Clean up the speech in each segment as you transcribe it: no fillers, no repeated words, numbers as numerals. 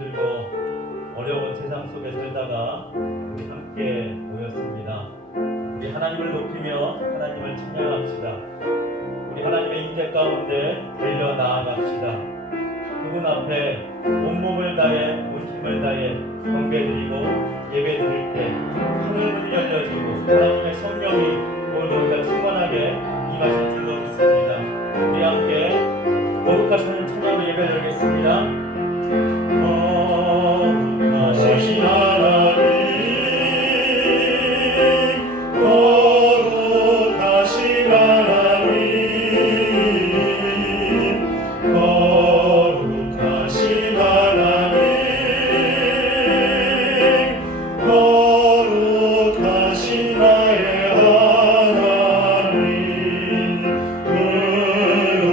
힘들고 어려운 세상 속에 살다가 우리 함께 모였습니다. 우리 하나님을 높이며 하나님을 찬양합시다. 우리 하나님의 임재 가운데 달려 나아갑시다. 그분 앞에 온몸을 다해 온 힘을 다해 경배드리고 예배드릴 때 하늘문이 열려지고 하나님의 성령이 오늘 우리가 충만하게 임하실 줄로 믿습니다. 우리 함께 거룩하신 찬양으로 예배드리겠습니다. 거룩하신 하나님, 거룩하신 하나님, 거룩하신 하나님, 거룩하신 나의 하나님,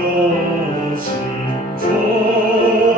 의로우신 조하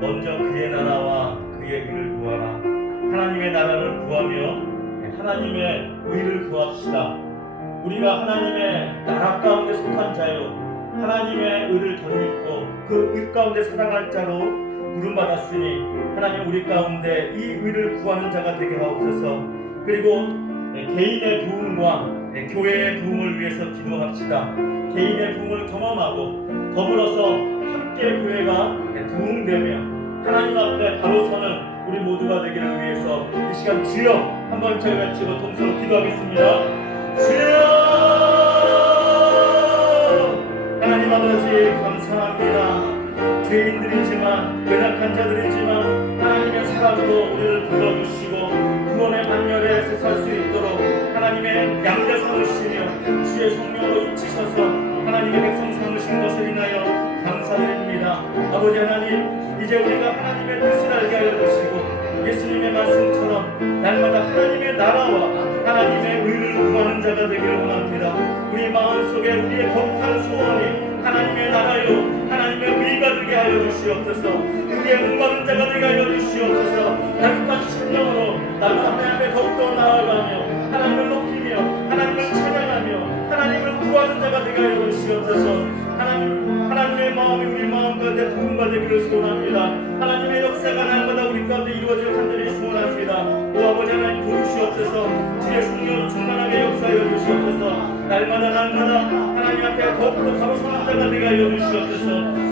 먼저 그의 나라와 그의 의를 구하라. 하나님의 나라를 구하며 하나님의 의를 구합시다. 우리가 하나님의 나라 가운데 속한 자요 하나님의 의를 덧입고 그 의 가운데 살아갈 자로 부름받았으니 하나님 우리 가운데 이 의를 구하는 자가 되게 하옵소서. 그리고 개인의 부흥과 교회의 부흥을 위해서 기도합시다. 개인의 부흥을 경험하고 더불어서 함께 교회가 부흥되며 하나님 앞에 바로 서는 우리 모두가 되기를 위해서 이 시간 주여 한번 저희 외치고 동서로 기도하겠습니다. 주여! 하나님 아버지 감사합니다. 죄인들이지만 연약한 자들이지만 하나님의 사랑으로 우리를 불러주시고 구원의 반열에 설 수 있도록 하나님의 양대 삼으시며 주의 성령으로 입히셔서 하나님의 백성 삼으신 것을 인하여 감사드립니다. 아버지 하나님, 이제 우리가 하나님의 뜻을 알게 하여 주시고 예수님의 말씀처럼 날마다 하나님의 나라와 하나님의 의를 구하는 자가 되기를 원합니다. 우리 마음속에 우리의 거룩한 소원이 하나님의 나라요 하나님의 의가 되게 하여 주시옵소서. 우리의 목마른 자가 되게 하여 주시옵소서. 다급한 심령으로 나는 하나님 앞에 더욱더 나아가며 하나님을 높이며 하나님을 찬양하며 하나님을 구하는 자가 되게 하여 주시옵소서. 하나님의 마음이 우리 마음 가운데 부흥과 되기를 소원합니다. 하나님의 역사가 날마다 우리 가운데 이루어질 간절히 소원합니다. 오 아버지 하나님 도우시옵소서. 주의 성령으로 충만하게 역사하여 주시옵소서. 날마다 하나님 앞에 더욱더 바로 서는 자가 되게 하여 주시옵소서.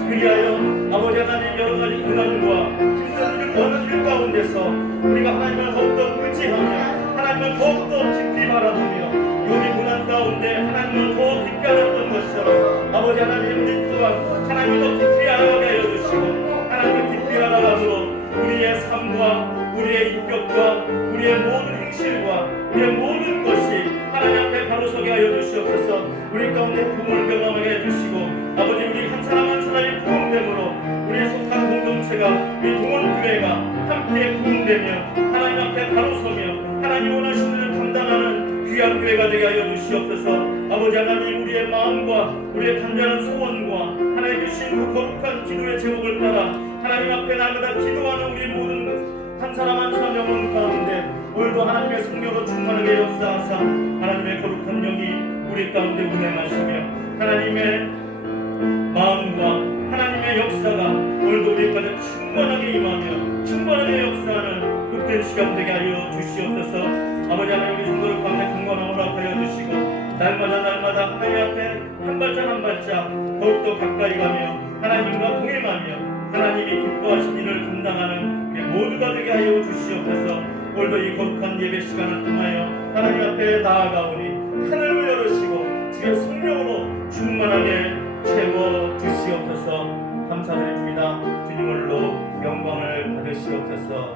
그리하여 아버지 하나님 여러가지 고난과 힘든 일 어느 일 가운데서 우리가 하나님을 더욱더 의지하며 하나님을 더욱더 깊이 바라보며 여기 고난 가운데 하나님을 더 깊이 알았던 것처럼 아버지 하나님 우리 또한 하나님을 더 깊이 알아가게 하여 주시고 하나님을 깊이 알아감으로 우리의 삶과 우리의 인격과 우리의 모든 행실과 우리의 모든 것이 하나님 앞에 바로 서게 하여 주시옵소서. 우리 가운데 부흥을 경험하게 해주시고 아버지 우리 한 사람 한 사람이 부흥됨으로 우리의 속한 공동체가 우리 동원교회가 함께 부흥되며 하나님 앞에 바로 서며 하나님 원하시는 일을 감당하는 귀한 교회가 되게 하여 주시옵소서. 아버지 하나님 우리의 마음과 우리의 간절한 소원과 하나님 주신 그 거룩한 기도의 제목을 따라 하나님 앞에 날마다 기도하는 우리 모든 한 사람 한 사람 영혼 가운데 오늘도 하나님의 성령으로 충만하게 역사하사 하나님의 거룩한 영이 우리 가운데 운행하시며 하나님의 마음과 하나님의 역사가 오늘도 우리 가운데 충만하게 임하며 충만하게 역사하는 복된 시간 되게 하여 주시옵소서. 아버지 하나님 우리 성도를 가운데 건강함을 허락하여 주시고 날마다 하나님 앞에 한 발짝 한 발짝 더욱더 가까이 가며 하나님과 동행하며 하나님이 기뻐하신 일을 감당하는 우리 모두가 되게 하여 주시옵소서. 오늘도 이 거룩한 예배 시간을 통하여 하나님 앞에 나아가오니 하늘을 열으시고 주의 성령으로 충만하게 채워 주시옵소서. 감사드립니다. 주님으로 영광을 받으시옵소서.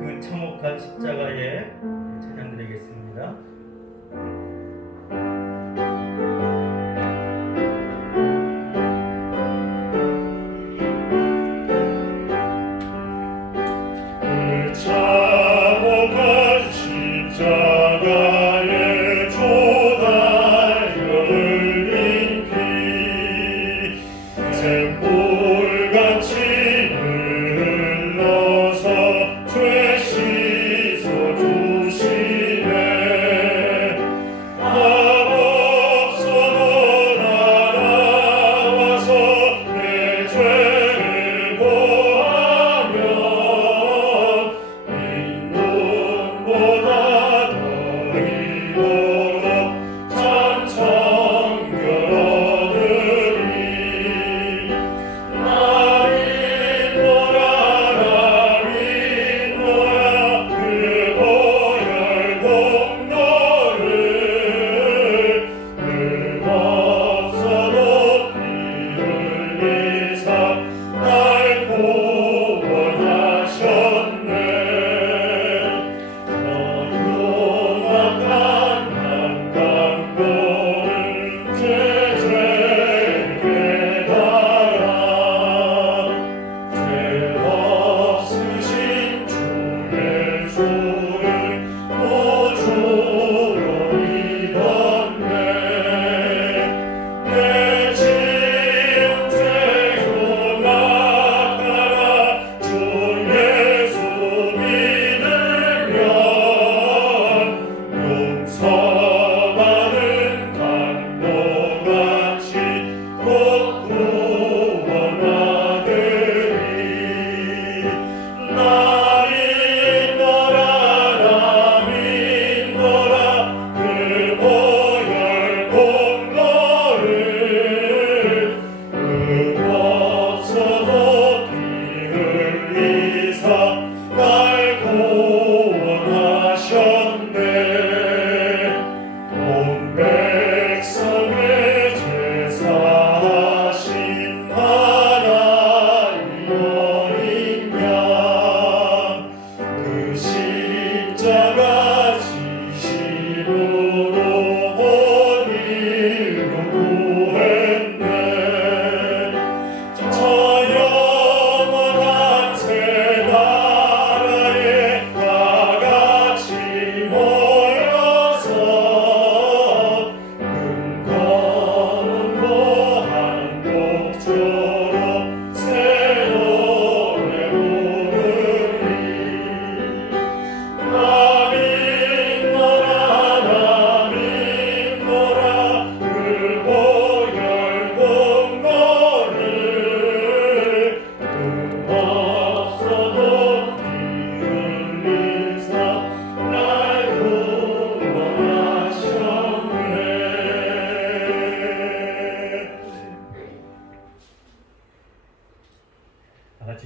그 참혹한 십자가에 찬양드리겠습니다. 죄 씻어 주시네.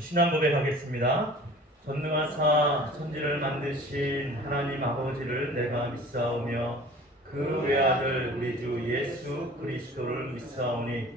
신앙 고백하겠습니다. 전능하사 천지를 만드신 하나님 아버지를 내가 믿사오며 그 외아들 우리 주 예수 그리스도를 믿사오니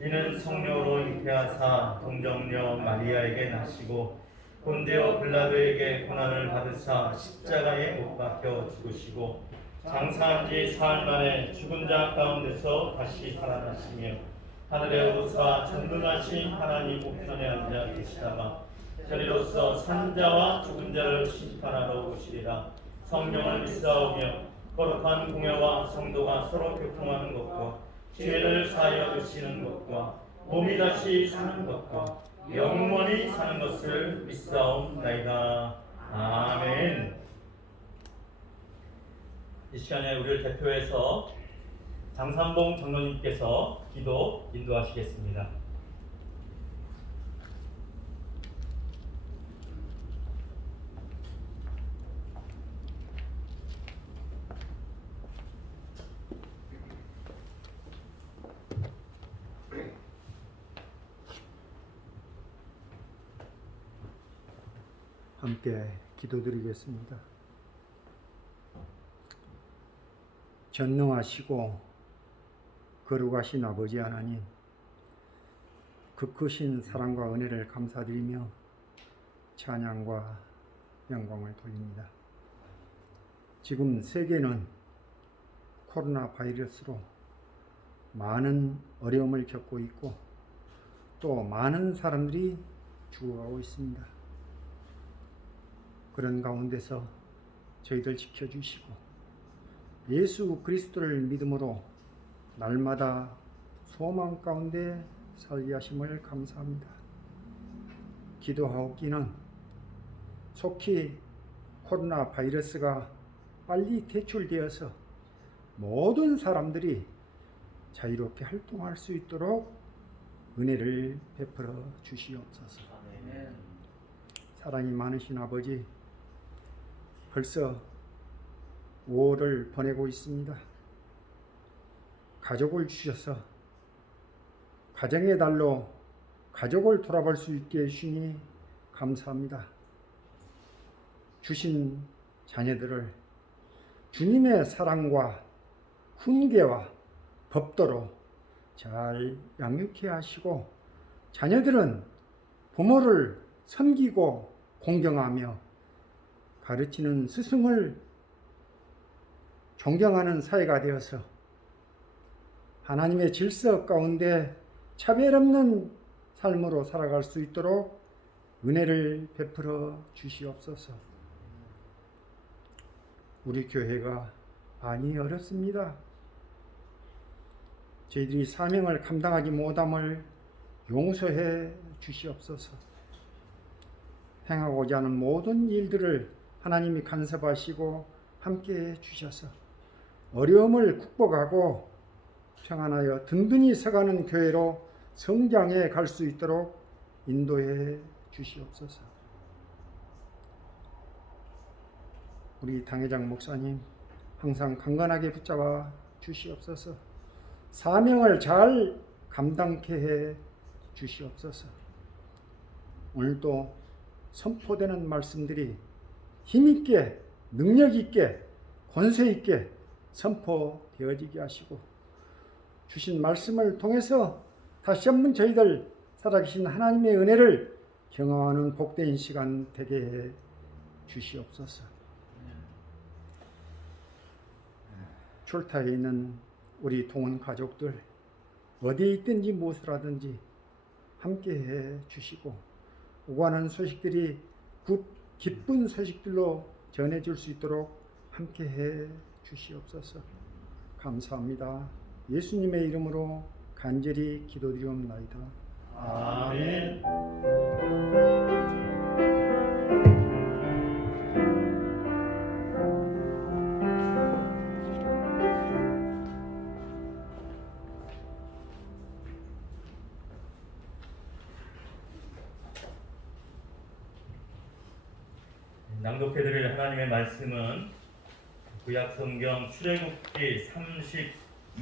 이는 성령으로 잉태하사 동정녀 마리아에게 나시고 본디오 빌라도에게 고난을 받으사 십자가에 못 박혀 죽으시고 장사한 지 사흘 만에 죽은 자 가운데서 다시 살아나시며 하늘에 오르사 전능하신 하나님 우편에 앉아 계시다가 저리로서 산자와 죽은 자를 심판하러 오시리라. 성령을 믿사오며 거룩한 공회와 성도가 서로 교통하는 것과 죄를 사하여 주시는 것과 몸이 다시 사는 것과 영원히 사는 것을 믿사옵나이다. 아멘. 이 시간에 우리를 대표해서 장삼봉 장로님께서 기도 인도하시겠습니다. 함께 기도드리겠습니다. 전능하시고 거룩하신 아버지 하나님, 그 크신 사랑과 은혜를 감사드리며 찬양과 영광을 돌립니다. 지금 세계는 코로나 바이러스로 많은 어려움을 겪고 있고 또 많은 사람들이 죽어가고 있습니다. 그런 가운데서 저희들 지켜주시고 예수 그리스도를 믿음으로 날마다 소망 가운데 살게 하심을 감사합니다. 기도하옵기는 속히 코로나 바이러스가 빨리 퇴출되어서 모든 사람들이 자유롭게 활동할 수 있도록 은혜를 베풀어 주시옵소서. 사랑이 많으신 아버지, 벌써 5월을 보내고 있습니다. 가족을 주셔서 가정의 달로 가족을 돌아볼 수 있게 해주시니 감사합니다. 주신 자녀들을 주님의 사랑과 훈계와 법도로 잘 양육해 하시고 자녀들은 부모를 섬기고 공경하며 가르치는 스승을 존경하는 사회가 되어서 하나님의 질서 가운데 차별 없는 삶으로 살아갈 수 있도록 은혜를 베풀어 주시옵소서. 우리 교회가 많이 어렵습니다. 저희들이 사명을 감당하지 못함을 용서해 주시옵소서. 행하고자 하는 모든 일들을 하나님이 간섭하시고 함께해 주셔서 어려움을 극복하고 평안하여 든든히 서가는 교회로 성장해 갈 수 있도록 인도해 주시옵소서. 우리 당회장 목사님 항상 강건하게 붙잡아 주시옵소서. 사명을 잘 감당케 해 주시옵소서. 오늘도 선포되는 말씀들이 힘있게 능력있게 권세있게 선포되어지게 하시고 주신 말씀을 통해서 다시 한번 저희들 살아계신 하나님의 은혜를 경험하는 복된 시간 되게 해 주시옵소서. 출타에 있는 우리 동원 가족들 어디에 있든지 무엇을 하든지 함께 해 주시고 오가는 소식들이 기쁜 소식들로 전해질 수 있도록 함께 해 주시옵소서. 감사합니다. 예수님의 이름으로 간절히 기도드리옵나이다. 아멘. 낭독해드릴 하나님의 말씀은 구약성경 출애굽기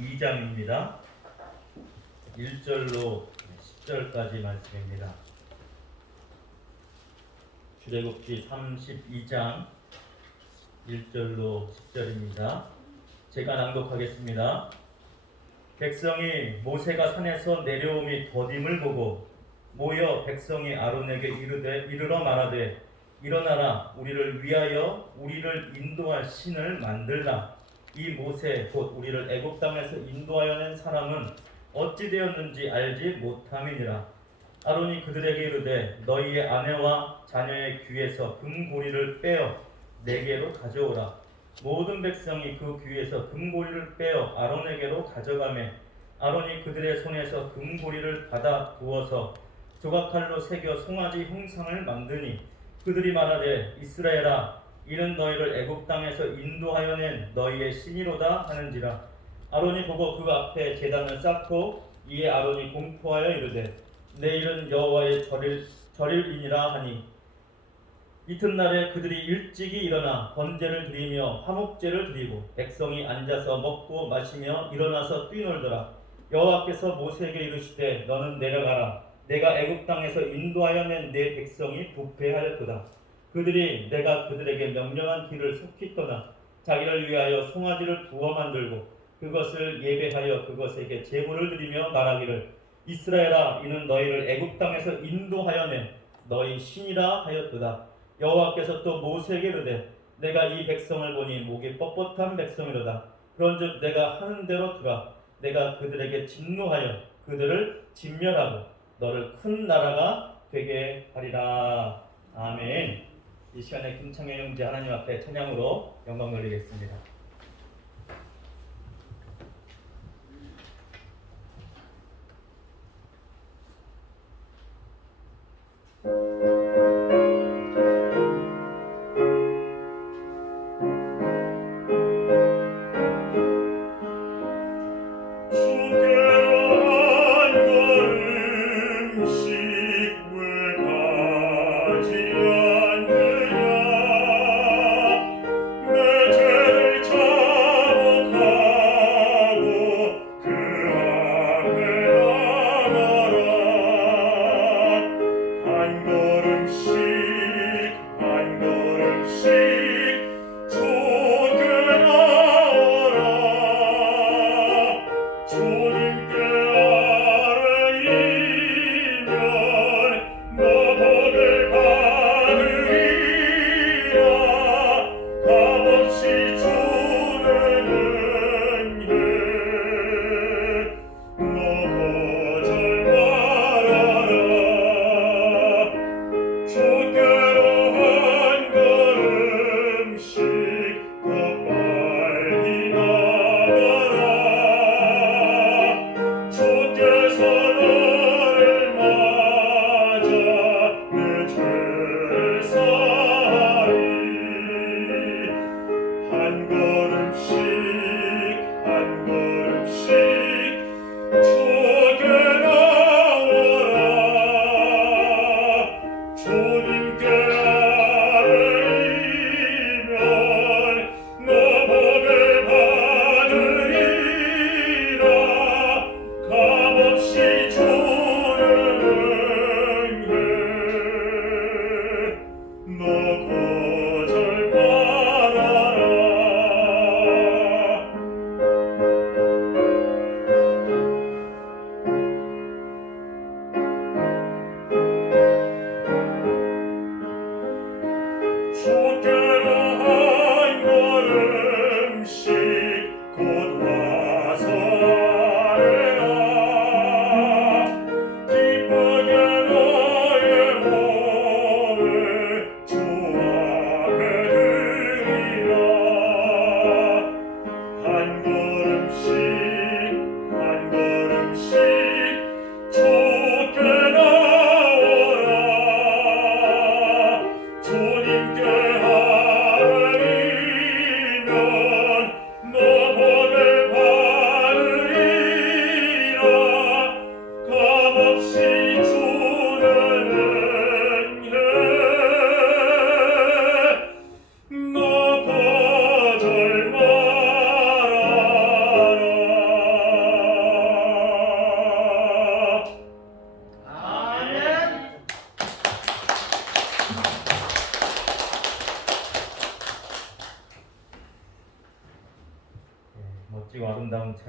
32장입니다. 1절로 10절까지 말씀입니다. 출애굽기 32장 1절로 10절입니다. 제가 낭독하겠습니다. 백성이 모세가 산에서 내려옴이 더딤을 보고 모여 백성이 아론에게 이르러 말하되 일어나라 우리를 위하여 우리를 인도할 신을 만들라. 이 모세 곧 우리를 애굽 땅에서 인도하여 낸 사람은 어찌 되었는지 알지 못함이니라. 아론이 그들에게 이르되 너희의 아내와 자녀의 귀에서 금고리를 빼어 내게로 가져오라. 모든 백성이 그 귀에서 금고리를 빼어 아론에게로 가져가매 아론이 그들의 손에서 금고리를 받아 부어서 조각칼로 새겨 송아지 형상을 만드니 그들이 말하되 이스라엘아 이는 너희를 애굽 땅에서 인도하여 낸 너희의 신이로다 하는지라. 아론이 보고 그 앞에 제단을 쌓고 이에 아론이 공포하여 이르되 내일은 여호와의 절일이니라 하니 이튿날에 그들이 일찍이 일어나 번제를 드리며 화목제를 드리고 백성이 앉아서 먹고 마시며 일어나서 뛰놀더라. 여호와께서 모세에게 이르시되 너는 내려가라. 내가 애굽 땅에서 인도하여 낸 내 백성이 부패하였도다. 그들이 내가 그들에게 명령한 길을 속히 떠나 자기를 위하여 송아지를 부어 만들고 그것을 예배하여 그것에게 제물을 드리며 말하기를 이스라엘아 이는 너희를 애굽 땅에서 인도하여 낸 너희 신이라 하였도다. 여호와께서 또 모세에게 이르되 내가 이 백성을 보니 목이 뻣뻣한 백성이로다. 그런즉 내가 하는 대로 두라. 내가 그들에게 진노하여 그들을 진멸하고 너를 큰 나라가 되게 하리라. 아멘. 이 시간에 김창현 형제 하나님 앞에 찬양으로 영광 돌리겠습니다. 한 걸음씩 주께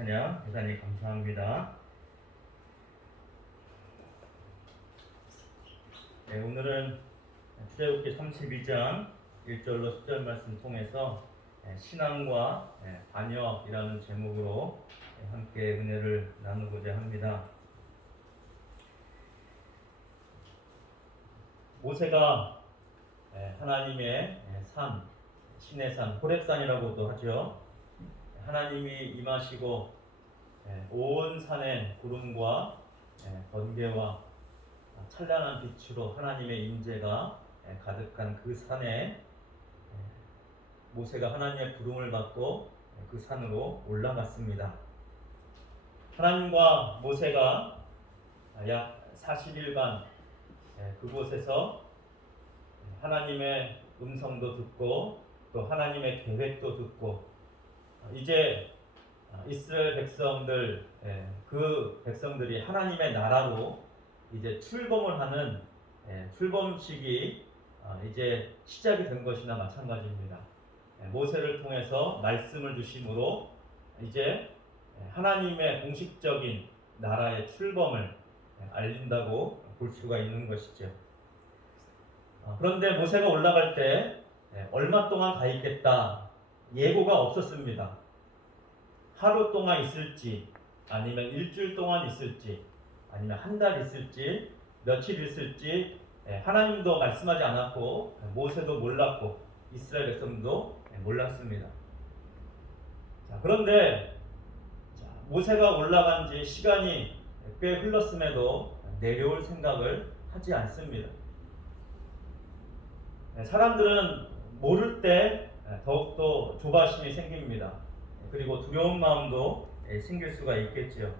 찬양 대단히 감사합니다. 네, 오늘은 출애굽기 32장 1절로 10절 말씀 통해서 신앙과 반역이라는 제목으로 함께 은혜를 나누고자 합니다. 모세가 하나님의 산, 신의 산, 호렙산이라고도 하죠. 하나님이 임하시고 온 산에 구름과 번개와 찬란한 빛으로 하나님의 임재가 가득한 그 산에 모세가 하나님의 부름을 받고 그 산으로 올라갔습니다. 하나님과 모세가 약 40일간 그곳에서 하나님의 음성도 듣고 또 하나님의 계획도 듣고 이제 이스라엘 백성들 그 백성들이 하나님의 나라로 이제 출범을 하는 출범식이 이제 시작이 된 것이나 마찬가지입니다. 모세를 통해서 말씀을 주심으로 이제 하나님의 공식적인 나라의 출범을 알린다고 볼 수가 있는 것이죠. 그런데 모세가 올라갈 때 얼마 동안 가 있겠다 예고가 없었습니다. 하루 동안 있을지 아니면 일주일 동안 있을지 아니면 한 달 있을지 며칠 있을지 하나님도 말씀하지 않았고 모세도 몰랐고 이스라엘 백성도 몰랐습니다. 자, 그런데 모세가 올라간 지 시간이 꽤 흘렀음에도 내려올 생각을 하지 않습니다. 사람들은 모를 때 더욱더 조바심이 생깁니다. 그리고 두려운 마음도 생길 수가 있겠지요.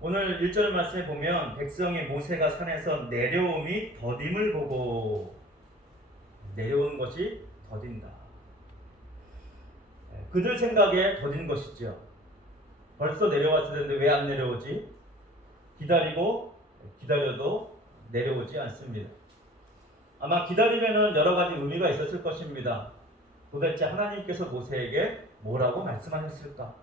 오늘 1절 말씀에 보면 백성이 모세가 산에서 내려옴이 더딤을 보고 내려오는 것이 더딘다. 그들 생각에 더딘 것이죠. 벌써 내려왔을 텐데 왜 안 내려오지? 기다려도 내려오지 않습니다. 아마 기다림에는 여러 가지 의미가 있었을 것입니다. 도대체 하나님께서 모세에게 뭐라고 말씀하셨을까?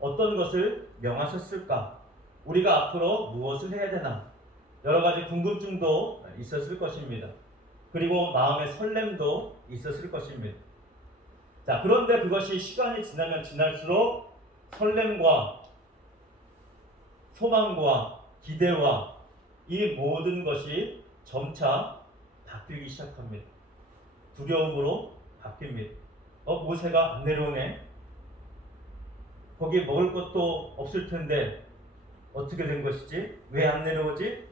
어떤 것을 명하셨을까? 우리가 앞으로 무엇을 해야 되나? 여러 가지 궁금증도 있었을 것입니다. 그리고 마음의 설렘도 있었을 것입니다. 자, 그런데 그것이 시간이 지나면 지날수록 설렘과 소망과 기대와 이 모든 것이 점차 바뀌기 시작합니다. 두려움으로 바뀝니다. 모세가 안 내려오네. 거기 먹을 것도 없을 텐데 어떻게 된 것이지? 왜 안 내려오지?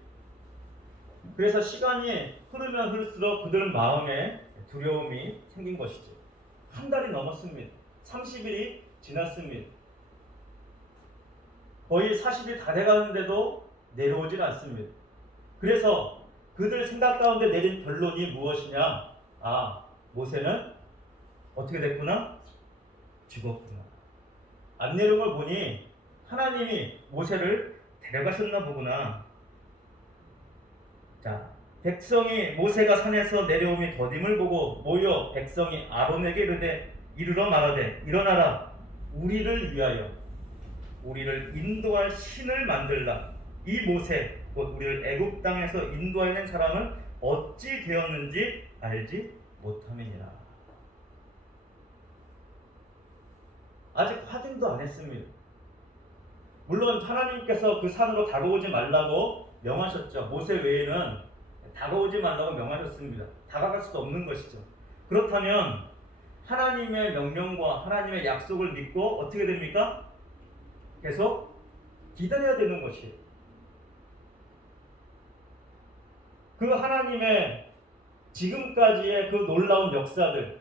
그래서 시간이 흐르면 흐를수록 그들 마음에 두려움이 생긴 것이죠. 한 달이 넘었습니다. 30일이 지났습니다. 거의 40일 다 돼가는데도 내려오질 않습니다. 그래서 그들 생각 가운데 내린 결론이 무엇이냐? 모세는 어떻게 됐구나? 죽었구나. 안 내려온 걸 보니 하나님이 모세를 데려가셨나 보구나. 자, 백성이 모세가 산에서 내려옴이 더딤을 보고 모여 백성이 아론에게 이르러 말하되 일어나라 우리를 위하여 우리를 인도할 신을 만들라. 이 모세 곧 우리를 애굽 땅에서 인도하는 사람은 어찌 되었는지 알지 못함이니라. 아직 확인도 안 했습니다. 물론 하나님께서 그 산으로 다가오지 말라고 명하셨죠. 모세 외에는 다가오지 말라고 명하셨습니다. 다가갈 수도 없는 것이죠. 그렇다면 하나님의 명령과 하나님의 약속을 믿고 어떻게 됩니까? 계속 기다려야 되는 것이에요. 그 하나님의 지금까지의 그 놀라운 역사들,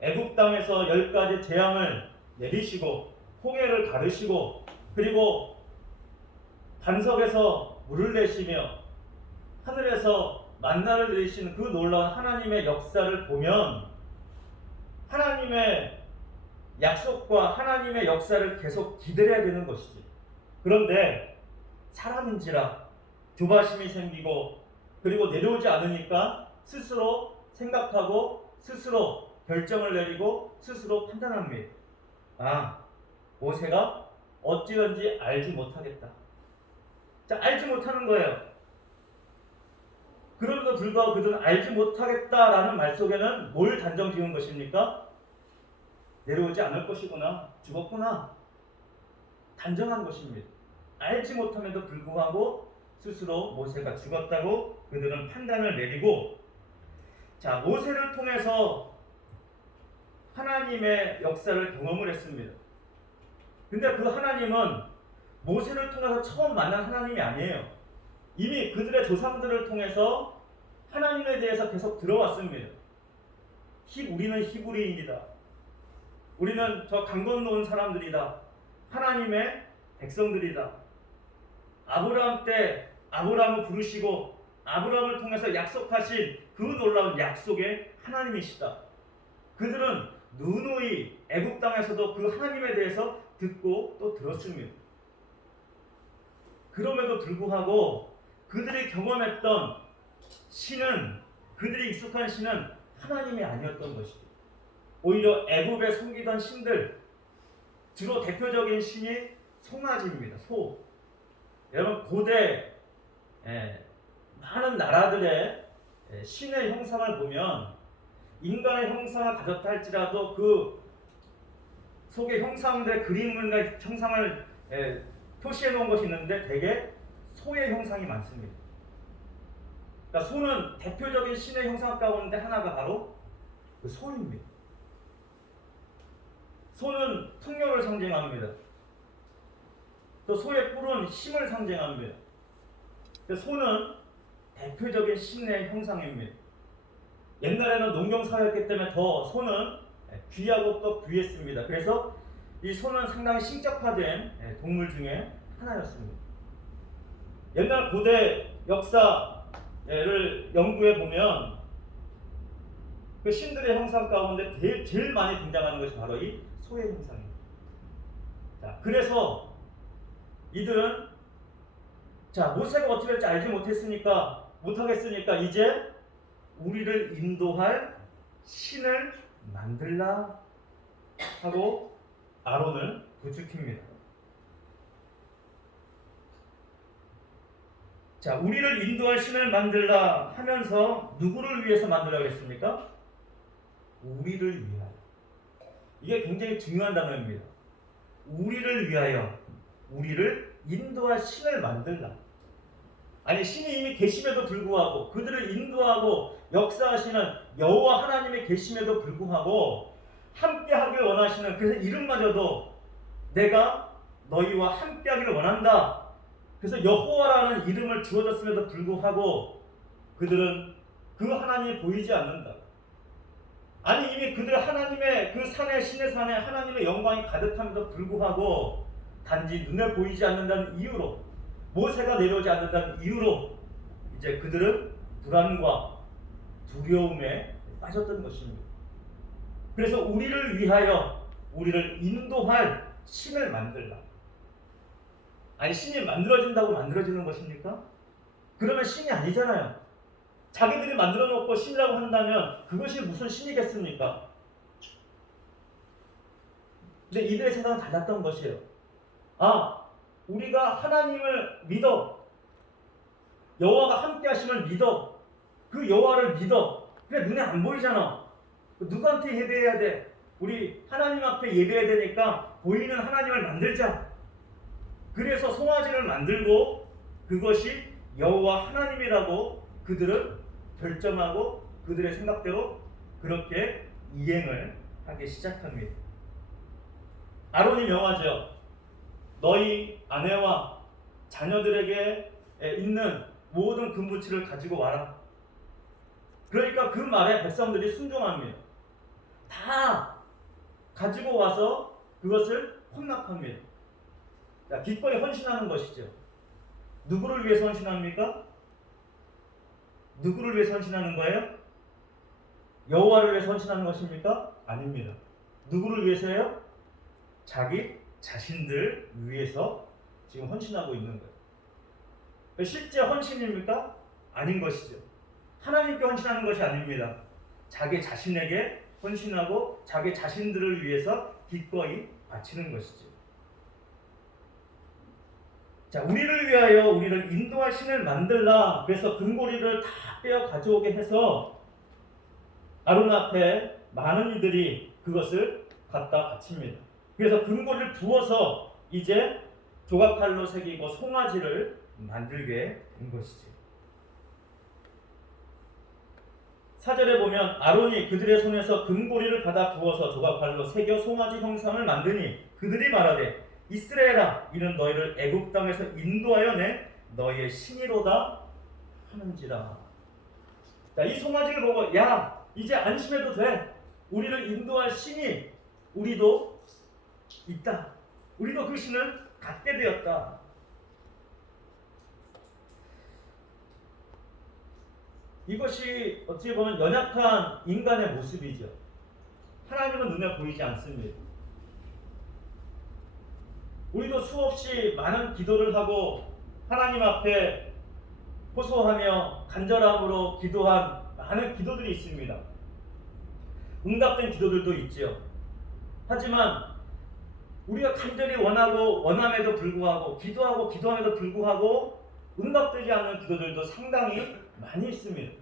애굽 땅에서 10가지 재앙을 내리시고 홍해를 가르시고 그리고 반석에서 물을 내시며 하늘에서 만나를 내리시는 그 놀라운 하나님의 역사를 보면 하나님의 약속과 하나님의 역사를 계속 기다려야 되는 것이지. 그런데 사람인지라 조바심이 생기고 그리고 내려오지 않으니까 스스로 생각하고 스스로 결정을 내리고 스스로 판단합니다. 모세가 어찌든지 알지 못하겠다. 자, 알지 못하는 거예요. 그럼에도 불구하고 그들은 알지 못하겠다라는 말 속에는 뭘 단정 지은 것입니까? 내려오지 않을 것이구나, 죽었구나, 단정한 것입니다. 알지 못함에도 불구하고 스스로 모세가 죽었다고 그들은 판단을 내리고, 자, 모세를 통해서 하나님의 역사를 경험을 했습니다. 근데 그 하나님은 모세를 통해서 처음 만난 하나님이 아니에요. 이미 그들의 조상들을 통해서 하나님에 대해서 계속 들어왔습니다. 우리는 히브리인이다. 우리는 저 강 건너온 사람들이다. 하나님의 백성들이다. 아브라함 때 아브라함을 부르시고 아브라함을 통해서 약속하신 그 놀라운 약속의 하나님이시다. 그들은 누누이 애굽 땅에서도 그 하나님에 대해서 듣고 또 들었습니다. 그럼에도 불구하고 그들이 경험했던 신은, 그들이 익숙한 신은 하나님이 아니었던 것이죠. 오히려 애굽에 섬기던 신들, 주로 대표적인 신이 송아지입니다. 소. 여러분 고대 많은 나라들의 신의 형상을 보면 인간의 형상을 가졌다 할지라도 그 속에 형상들의 그림의 형상을 표시해 놓은 것이 있는데 대개 소의 형상이 많습니다. 그러니까 소는 대표적인 신의 형상 가운데 하나가 바로 그 소입니다. 소는 폭력을 상징합니다. 또 소의 뿔은 힘을 상징합니다. 소는 대표적인 신의 형상입니다. 옛날에는 농경사회였기 때문에 더 소는 귀하고 또 귀했습니다. 그래서 이 소는 상당히 신격화된 동물 중에 하나였습니다. 옛날 고대 역사를 연구해 보면 그 신들의 형상 가운데 제일 많이 등장하는 것이 바로 이 소의 형상입니다. 자, 그래서 이들은 자, 모세가 어떻게 할지 알지 못하겠으니까 이제 우리를 인도할 신을 만들라 하고 아론을 부추깁니다. 자, 우리를 인도할 신을 만들라 하면서 누구를 위해서 만들라고 했습니까? 우리를 위하여. 이게 굉장히 중요한 단어입니다. 우리를 위하여, 우리를 인도할 신을 만들라. 아니, 신이 이미 계심에도 불구하고 그들을 인도하고 역사하시는 여호와 하나님이 계심에도 불구하고 함께하길 원하시는, 그래서 이름마저도 내가 너희와 함께하기를 원한다. 그래서 여호와라는 이름을 주어졌음에도 불구하고 그들은 그 하나님이 보이지 않는다. 아니, 이미 그들 하나님의 그 산에, 신의 산에 하나님의 영광이 가득함에도 불구하고 단지 눈에 보이지 않는다는 이유로, 모세가 내려오지 않는다는 이유로 이제 그들은 불안과 두려움에 빠졌던 것입니다. 그래서 우리를 위하여, 우리를 인도할 신을 만들라. 아니, 신이 만들어진다고 만들어지는 것입니까? 그러면 신이 아니잖아요. 자기들이 만들어 놓고 신이라고 한다면 그것이 무슨 신이겠습니까? 근데 이들의 세상은 달랐던 것이에요. 아, 우리가 하나님을 믿어, 여호와가 함께 하심을 믿어, 그 여호와를 믿어. 그래, 눈에 안 보이잖아. 누구한테 예배해야 돼? 우리 하나님 앞에 예배해야 되니까 보이는 하나님을 만들자. 그래서 송아지를 만들고 그것이 여호와 하나님이라고 그들은 결정하고 그들의 생각대로 그렇게 이행을 하기 시작합니다. 아론이 명하죠. 너희 아내와 자녀들에게 있는 모든 금부치를 가지고 와라. 그러니까 그 말에 백성들이 순종합니다. 다 가지고 와서 그것을 혼납합니다. 자, 기꺼이 헌신하는 것이죠. 누구를 위해서 헌신합니까? 누구를 위해서 헌신하는 거예요? 여호와를 위해서 헌신하는 것입니까? 아닙니다. 누구를 위해서요? 자기 자신들 위해서 지금 헌신하고 있는 거예요. 실제 헌신입니까? 아닌 것이죠. 하나님께 헌신하는 것이 아닙니다. 자기 자신에게 헌신하고 자기 자신들을 위해서 기꺼이 바치는 것이죠. 자, 우리를 위하여 우리를 인도할 신을 만들라. 그래서 금고리를 다 빼어 가져오게 해서 아론 앞에 많은 이들이 그것을 갖다 바칩니다. 그래서 금고리를 부어서 이제 조각칼로 새기고 송아지를 만들게 된 것이죠. 4절에 보면 아론이 그들의 손에서 금고리를 받아 부어서 조각칼로 새겨 송아지 형상을 만드니 그들이 말하되 이스라엘아, 이는 너희를 애굽 땅에서 인도하여 낸 너희의 신이로다 하는지라. 자, 이 송아지를 보고 야, 이제 안심해도 돼. 우리를 인도할 신이 우리도 있다. 우리도 그 신을 갖게 되었다. 이것이 어찌 보면 연약한 인간의 모습이죠. 하나님은 눈에 보이지 않습니다. 우리도 수없이 많은 기도를 하고 하나님 앞에 호소하며 간절함으로 기도한 많은 기도들이 있습니다. 응답된 기도들도 있지요. 하지만 우리가 간절히 원하고 원함에도 불구하고 기도함에도 불구하고 응답되지 않는 기도들도 상당히 많이 있습니다.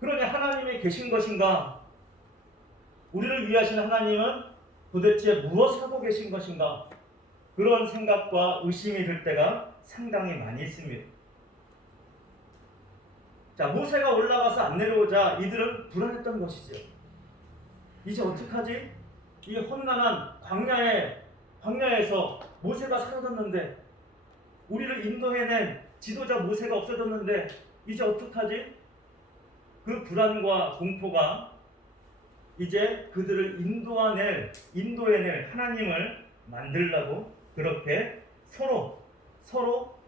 그러니 하나님이 계신 것인가? 우리를 위하신 하나님은 도대체 무엇을 하고 계신 것인가? 그런 생각과 의심이 들 때가 상당히 많이 있습니다. 자, 모세가 올라가서 안 내려오자 이들은 불안했던 것이죠. 이제 어떡하지? 이 험난한 광야에서 모세가 사라졌는데, 우리를 인도해낸 지도자 모세가 없어졌는데 이제 어떡하지? 그 불안과 공포가 이제 그들을 인도해낼 하나님을 만들라고 그렇게 서로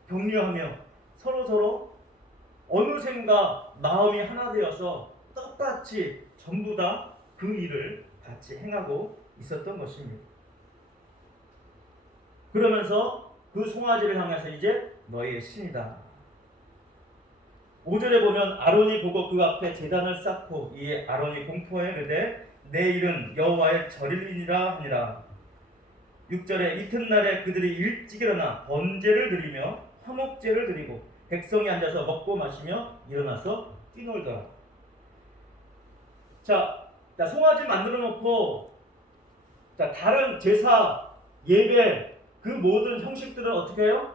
격려하며 서로 어느샌가 마음이 하나 되어서 똑같이 전부 다 그 일을 같이 행하고 있었던 것입니다. 그러면서 그 송아지를 향해서 이제 너희의 신이다. 5절에 보면 아론이 보고 그 앞에 제단을 쌓고 이에 아론이 공포하여 이르되 내일은 여호와의 절일이니라 하니라. 6절에 이튿날에 그들이 일찍 일어나 번제를 드리며 화목제를 드리고 백성이 앉아서 먹고 마시며 일어나서 뛰놀더라. 자, 송아지 만들어 놓고 다른 제사, 예배 그 모든 형식들은 어떻게 해요?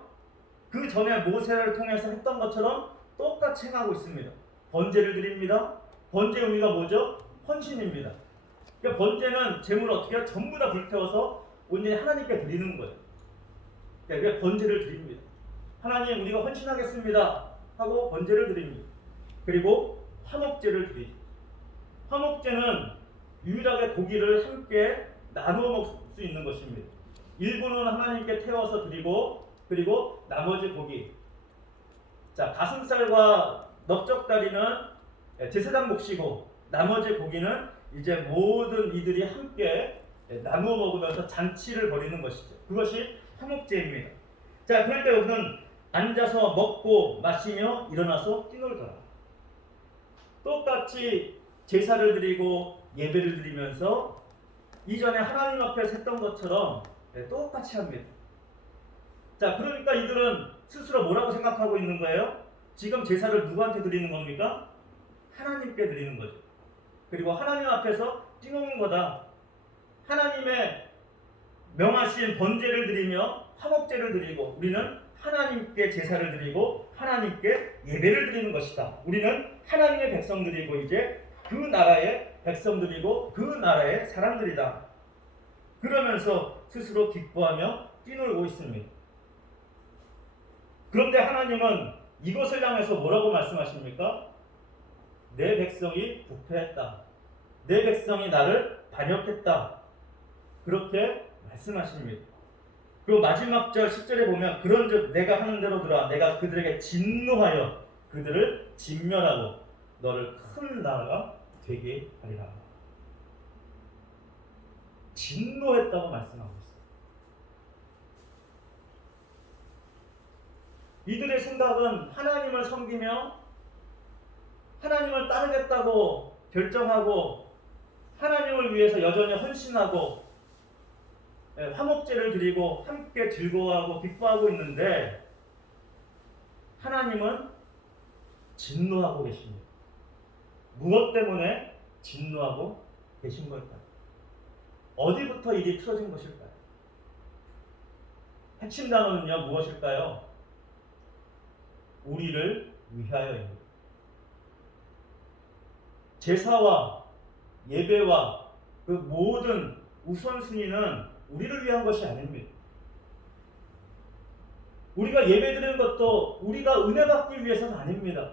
그 전에 모세를 통해서 했던 것처럼 똑같이 행하고 있습니다. 번제를 드립니다. 번제의 의미가 뭐죠? 헌신입니다. 그러니까 번제는 제물을 어떻게 해요? 전부 다 불태워서 온전히 하나님께 드리는 거예요. 그러니까 번제를 드립니다. 하나님, 우리가 헌신하겠습니다 하고 번제를 드립니다. 그리고 화목제를 드리죠. 화목제는 유일하게 고기를 함께 나누어 먹을 수 있는 것입니다. 일부는 하나님께 태워서 드리고, 그리고 나머지 고기, 가슴살과 넓적다리는 제사장 몫이고 나머지 고기는 이제 모든 이들이 함께 나누어 먹으면서 잔치를 벌이는 것이죠. 그것이 화목제입니다. 자, 그럴 때 여기서는 앉아서 먹고 마시며 일어나서 뛰놀더라. 똑같이 제사를 드리고 예배를 드리면서 이전에 하나님 앞에서 했던 것처럼 똑같이 합니다. 자, 그러니까 이들은 스스로 뭐라고 생각하고 있는 거예요? 지금 제사를 누구한테 드리는 겁니까? 하나님께 드리는 거죠. 그리고 하나님 앞에서 뛰노는 거다. 하나님의 명하신 번제를 드리며 화목제를 드리고 우리는 하나님께 제사를 드리고 하나님께 예배를 드리는 것이다. 우리는 하나님의 백성들이고 이제 그 나라의 백성들이고 그 나라의 사람들이다. 그러면서 스스로 기뻐하며 뛰놀고 있습니다. 그런데 하나님은 이것을 향해서 뭐라고 말씀하십니까? 내 백성이 부패했다. 내 백성이 나를 반역했다. 그렇게 말씀하십니다. 그리고 마지막 절 10절에 보면 그런즉 내가 하는 대로 들어 내가 그들에게 진노하여 그들을 진멸하고 너를 큰 나라가 되게 하리라. 진노했다고 말씀하고 있어요. 이들의 생각은 하나님을 섬기며 하나님을 따르겠다고 결정하고 하나님을 위해서 여전히 헌신하고 화목제를 드리고 함께 즐거워하고 기뻐하고 있는데 하나님은 진노하고 계십니다. 무엇 때문에 진노하고 계신 걸까요? 어디부터 일이 틀어진 것일까요? 핵심 단어는요 무엇일까요? 우리를 위하여입니다. 제사와 예배와 그 모든 우선순위는 우리를 위한 것이 아닙니다. 우리가 예배드리는 것도 우리가 은혜 받기 위해서는 아닙니다.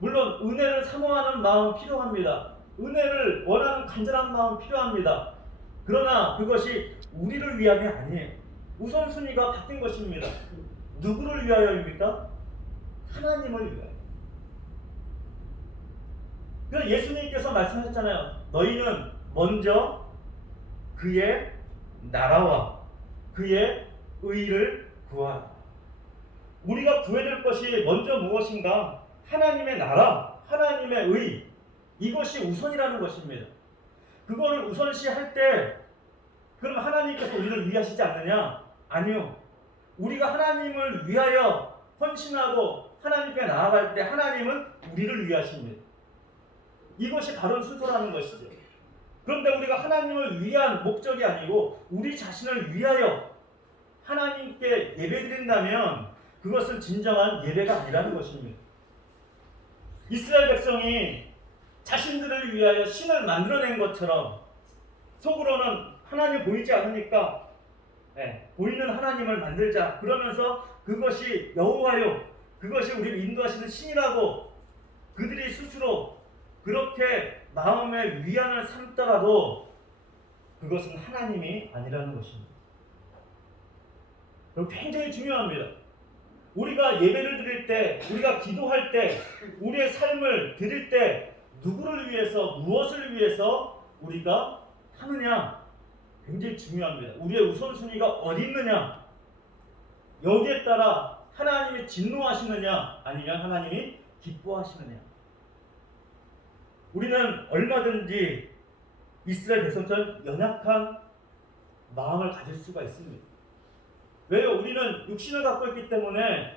물론 은혜를 사모하는 마음 필요합니다. 은혜를 원하는 간절한 마음 필요합니다. 그러나 그것이 우리를 위함이 아니에요. 우선순위가 바뀐 것입니다. 누구를 위하여입니까? 하나님을 위하여. 그래서 예수님께서 말씀하셨잖아요. 너희는 먼저 그의 나라와 그의 의를 구하라. 우리가 구해야 될 것이 먼저 무엇인가? 하나님의 나라, 하나님의 의, 이것이 우선이라는 것입니다. 그거를 우선시할 때 그럼 하나님께서 우리를 위하시지 않느냐? 아니요. 우리가 하나님을 위하여 헌신하고 하나님께 나아갈 때 하나님은 우리를 위하십니다. 이것이 바른 순서라는 것이죠. 그런데 우리가 하나님을 위한 목적이 아니고 우리 자신을 위하여 하나님께 예배드린다면 그것은 진정한 예배가 아니라는 것입니다. 이스라엘 백성이 자신들을 위하여 신을 만들어낸 것처럼 속으로는 하나님 보이지 않으니까 보이는 하나님을 만들자 그러면서 그것이 여호와요, 그것이 우리를 인도하시는 신이라고 그들이 스스로 그렇게 마음의 위안을 삼더라도 그것은 하나님이 아니라는 것입니다. 굉장히 중요합니다. 우리가 예배를 드릴 때, 우리가 기도할 때, 우리의 삶을 드릴 때 누구를 위해서, 무엇을 위해서 우리가 하느냐 굉장히 중요합니다. 우리의 우선순위가 어디 있느냐, 여기에 따라 하나님이 진노하시느냐 아니면 하나님이 기뻐하시느냐. 우리는 얼마든지 이스라엘 백성처럼 연약한 마음을 가질 수가 있습니다. 왜요? 우리는 육신을 갖고 있기 때문에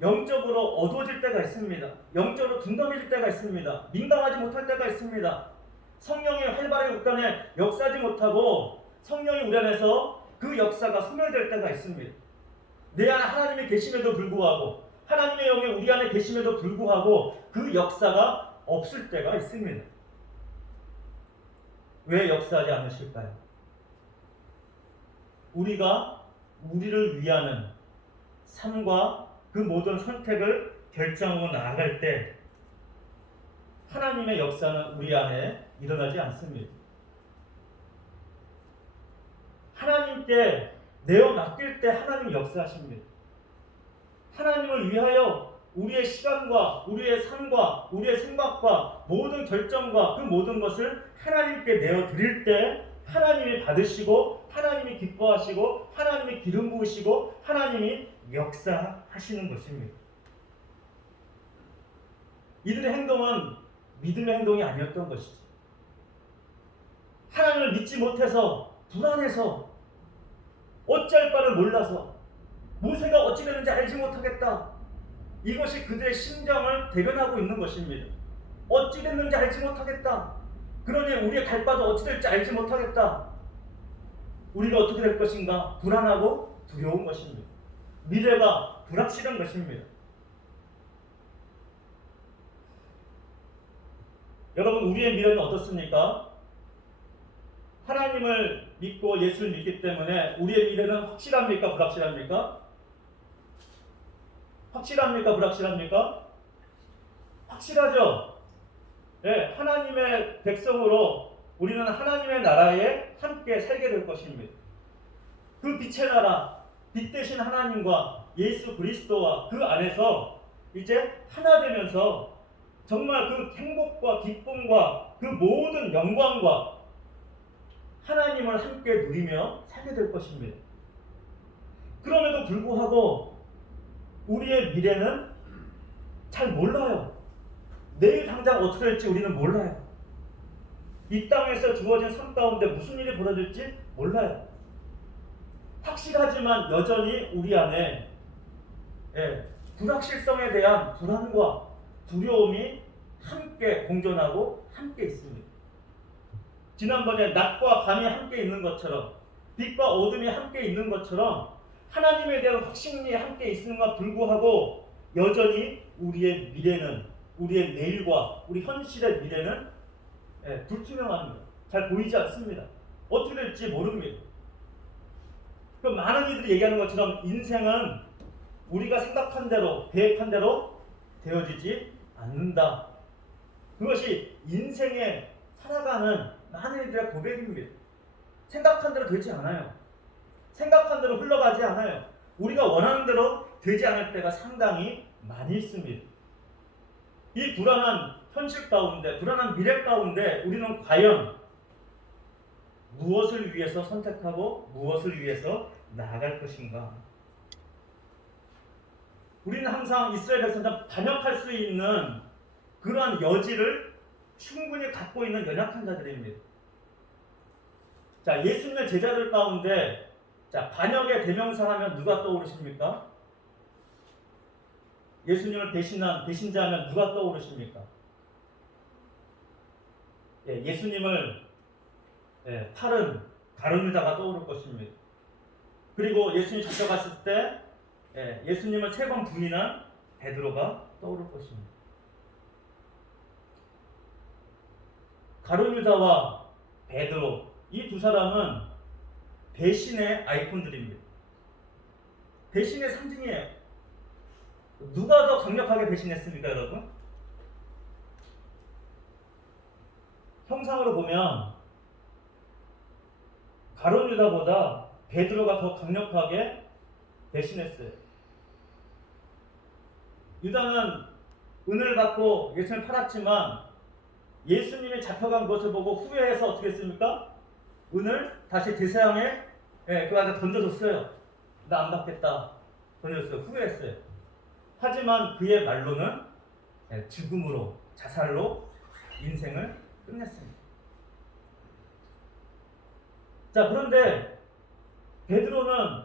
영적으로 어두워질 때가 있습니다. 영적으로 둔감해질 때가 있습니다. 민감하지 못할 때가 있습니다. 성령이 활발하게 우리 안에 역사하지 못하고 성령이 우리 안에서 그 역사가 소멸될 때가 있습니다. 내 안에 하나님이 계심에도 불구하고 하나님의 영이 우리 안에 계심에도 불구하고 그 역사가 없을 때가 있습니다. 왜 역사하지 않으실까요? 우리가 우리를 위하는 삶과 그 모든 선택을 결정하고 나아갈 때 하나님의 역사는 우리 안에 일어나지 않습니다. 하나님께 내어 맡길 때 하나님이 역사하십니다. 하나님을 위하여 우리의 시간과 우리의 삶과 우리의 생각과 모든 결정과 그 모든 것을 하나님께 내어 드릴 때 하나님이 받으시고 하나님이 기뻐하시고 하나님이 기름 부으시고 하나님이 역사하시는 것입니다. 이들의 행동은 믿음의 행동이 아니었던 것이죠. 하나님을 믿지 못해서 불안해서 어찌할 바를 몰라서 모세가 어찌 되는지 알지 못하겠다. 이것이 그들의 심정을 대변하고 있는 것입니다. 어찌 됐는지 알지 못하겠다. 그러니 우리의 갈 바도 어찌 될지 알지 못하겠다. 우리가 어떻게 될 것인가 불안하고 두려운 것입니다. 미래가 불확실한 것입니다. 여러분, 우리의 미래는 어떻습니까? 하나님을 믿고 예수를 믿기 때문에 우리의 미래는 확실합니까? 불확실합니까? 확실합니까? 불확실합니까? 확실하죠. 네, 하나님의 백성으로 우리는 하나님의 나라에 함께 살게 될 것입니다. 그 빛의 나라, 빛 대신 하나님과 예수 그리스도와 그 안에서 이제 하나 되면서 정말 그 행복과 기쁨과 그 모든 영광과 하나님을 함께 누리며 살게 될 것입니다. 그럼에도 불구하고 우리의 미래는 잘 몰라요. 내일 당장 어떻게 될지 우리는 몰라요. 이 땅에서 주어진 삶 가운데 무슨 일이 벌어질지 몰라요. 확실하지만 여전히 우리 안에 불확실성에 대한 불안과 두려움이 함께 공존하고 함께 있습니다. 지난번에 낮과 밤이 함께 있는 것처럼, 빛과 어둠이 함께 있는 것처럼 하나님에 대한 확신이 함께 있음과 불구하고 여전히 우리의 미래는, 우리의 내일과 우리 현실의 미래는 불투명합니다. 잘 보이지 않습니다. 어떻게 될지 모릅니다. 그 많은 이들이 얘기하는 것처럼 인생은 우리가 생각한 대로, 계획한 대로 되어지지 않는다. 그것이 인생에 살아가는 많은 이들의 고백입니다. 생각한 대로 되지 않아요. 생각한 대로 흘러가지 않아요. 우리가 원하는 대로 되지 않을 때가 상당히 많이 있습니다. 이 불안한 현실 가운데, 불안한 미래 가운데 우리는 과연 무엇을 위해서 선택하고 무엇을 위해서 나아갈 것인가? 우리는 항상 이스라엘 백성처럼 반역할 수 있는 그러한 여지를 충분히 갖고 있는 연약한 자들입니다. 자, 예수님의 제자들 가운데 반역의 대명사 하면 누가 떠오르십니까? 예수님을 배신한 배신자 하면 누가 떠오르십니까? 예수님을 팔은 가룟유다가 떠오를 것입니다. 그리고 예수님이 잡혀갔을 때 예수님을 3번 부인한 베드로가 떠오를 것입니다. 가룟유다와 베드로, 이 두 사람은 배신의 아이콘들입니다. 배신의 상징이에요. 누가 더 강력하게 배신했습니까, 여러분? 형상으로 보면 가룟유다보다 베드로가 더 강력하게 배신했어요. 유다는 은을 받고 예수님을 팔았지만 예수님이 잡혀간 것을 보고 후회해서 어떻게 했습니까? 은을 다시 대서양에 그 안에 던져줬어요. 나 안 받겠다. 던졌어요. 후회했어요. 하지만 그의 말로는 죽음으로, 자살로 인생을 끝냈습니다. 자, 그런데 베드로는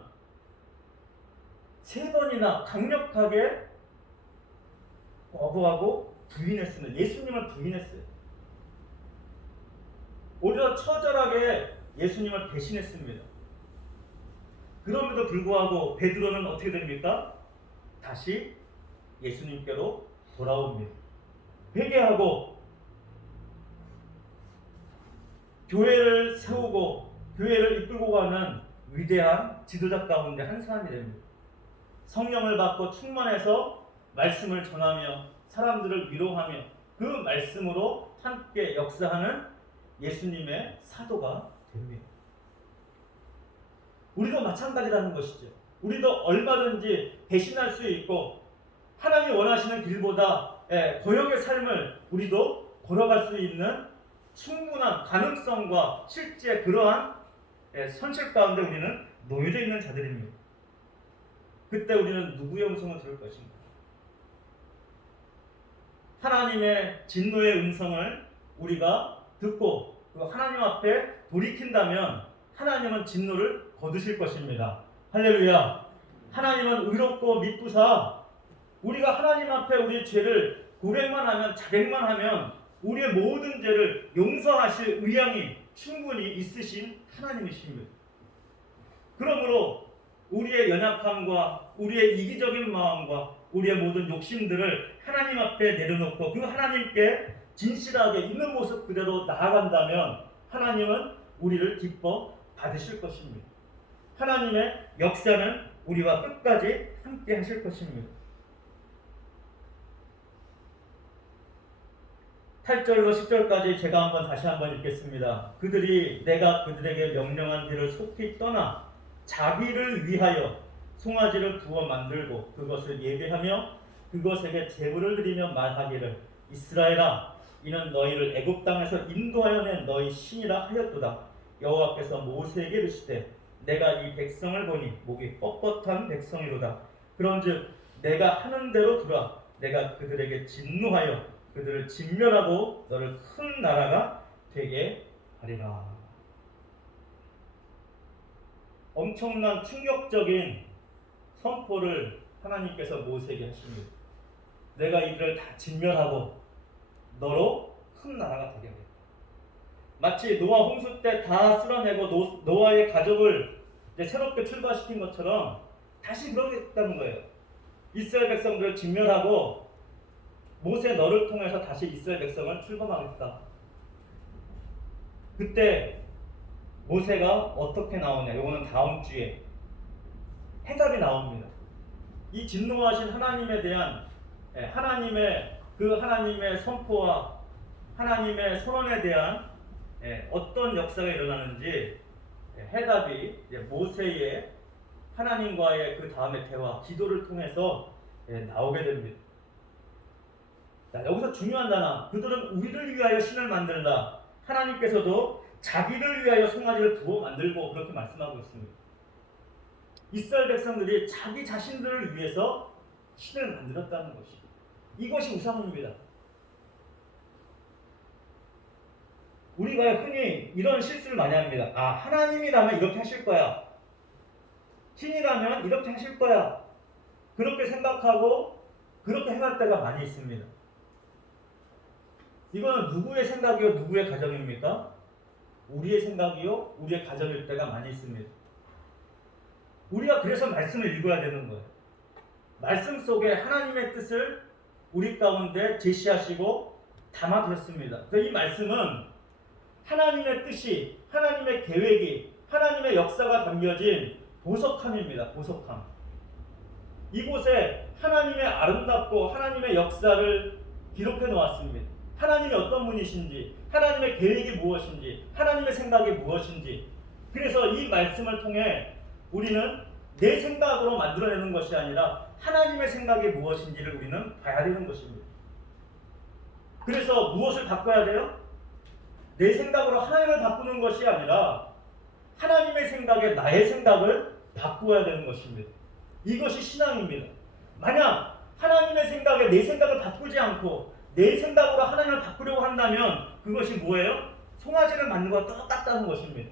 3번이나 강력하게 거부하고 부인했습니다. 예수님을 부인했어요. 오히려 처절하게 예수님을 배신했습니다. 그럼에도 불구하고 베드로는 어떻게 됩니까? 다시 예수님께로 돌아옵니다. 회개하고 교회를 세우고 교회를 이끌고 가는 위대한 지도자 가운데 한 사람이 됩니다. 성령을 받고 충만해서 말씀을 전하며 사람들을 위로하며 그 말씀으로 함께 역사하는 예수님의 사도가 됩니다. 우리도 마찬가지라는 것이죠. 우리도 얼마든지 배신할 수 있고 하나님이 원하시는 길보다 고역의 삶을 우리도 걸어갈 수 있는 충분한 가능성과 실제 그러한 현실 가운데 우리는 놓여져 있는 자들입니다. 그때 우리는 누구의 음성을 들을 것인가? 하나님의 진노의 음성을 우리가 듣고 하나님 앞에 돌이킨다면 하나님은 진노를 거두실 것입니다. 할렐루야. 하나님은 의롭고 믿구사 우리가 하나님 앞에 우리의 죄를 고백만 하면, 자백만 하면 우리의 모든 죄를 용서하실 의향이 충분히 있으신 하나님이십니다. 그러므로 우리의 연약함과 우리의 이기적인 마음과 우리의 모든 욕심들을 하나님 앞에 내려놓고 그 하나님께 진실하게 있는 모습 그대로 나아간다면 하나님은 우리를 기뻐 받으실 것입니다. 하나님의 역사는 우리와 끝까지 함께 하실 것입니다. 8절로 10절까지 제가 다시 한번 읽겠습니다. 그들이 내가 그들에게 명령한 길을 속히 떠나 자기를 위하여 송아지를 부어 만들고 그것을 예배하며 그것에게 제물을 드리며 말하기를 이스라엘아 이는 너희를 애굽 땅에서 인도하여 낸 너희 신이라 하였도다. 여호와께서 모세에게 이르시되 내가 이 백성을 보니 목이 뻣뻣한 백성이로다. 그런즉 내가 하는 대로 두라. 내가 그들에게 진노하여 그들을 진멸하고 너를 큰 나라가 되게 하리라. 엄청난 충격적인 선포를 하나님께서 모세에게 하십니다. 내가 이들을 다 진멸하고 너로 큰 나라가 되게 하겠다. 마치 노아 홍수 때 다 쓸어내고 노아의 가족을 이제 새롭게 출발시킨 것처럼 다시 그러겠다는 거예요. 이스라엘 백성들을 진멸하고 모세 너를 통해서 다시 이스라엘 백성을 출범하겠다. 그때 모세가 어떻게 나오냐? 이거는 다음 주에 해답이 나옵니다. 이 진노하신 하나님에 대한 하나님의 선포와 하나님의 선언에 대한 어떤 역사가 일어나는지 해답이 모세의 하나님과의 그 다음의 대화, 기도를 통해서 나오게 됩니다. 자, 여기서 중요한 단어, 그들은 우리를 위하여 신을 만들다. 하나님께서도 자기를 위하여 송아지를 부어 만들고 그렇게 말씀하고 있습니다. 이스라엘 백성들이 자기 자신들을 위해서 신을 만들었다는 것이, 이것이 우상입니다. 우리가 흔히 이런 실수를 많이 합니다. 하나님이라면 이렇게 하실 거야. 신이라면 이렇게 하실 거야. 그렇게 생각하고 그렇게 해갈 때가 많이 있습니다. 이거는 누구의 생각이요? 누구의 가정입니까? 우리의 생각이요? 우리의 가정일 때가 많이 있습니다. 우리가 그래서 말씀을 읽어야 되는 거예요. 말씀 속에 하나님의 뜻을 우리 가운데 제시하시고 담아두셨습니다. 이 말씀은 하나님의 뜻이, 하나님의 계획이, 하나님의 역사가 담겨진 보석함입니다. 보석함. 이곳에 하나님의 아름답고 하나님의 역사를 기록해 놓았습니다. 하나님이 어떤 분이신지, 하나님의 계획이 무엇인지, 하나님의 생각이 무엇인지. 그래서 이 말씀을 통해 우리는 내 생각으로 만들어내는 것이 아니라 하나님의 생각이 무엇인지를 우리는 봐야 되는 것입니다. 그래서 무엇을 바꿔야 돼요? 내 생각으로 하나님을 바꾸는 것이 아니라 하나님의 생각에 나의 생각을 바꾸어야 되는 것입니다. 이것이 신앙입니다. 만약 하나님의 생각에 내 생각을 바꾸지 않고 내 생각으로 하나님을 바꾸려고 한다면 그것이 뭐예요? 송아지를 만든 것과 똑같다는 것입니다.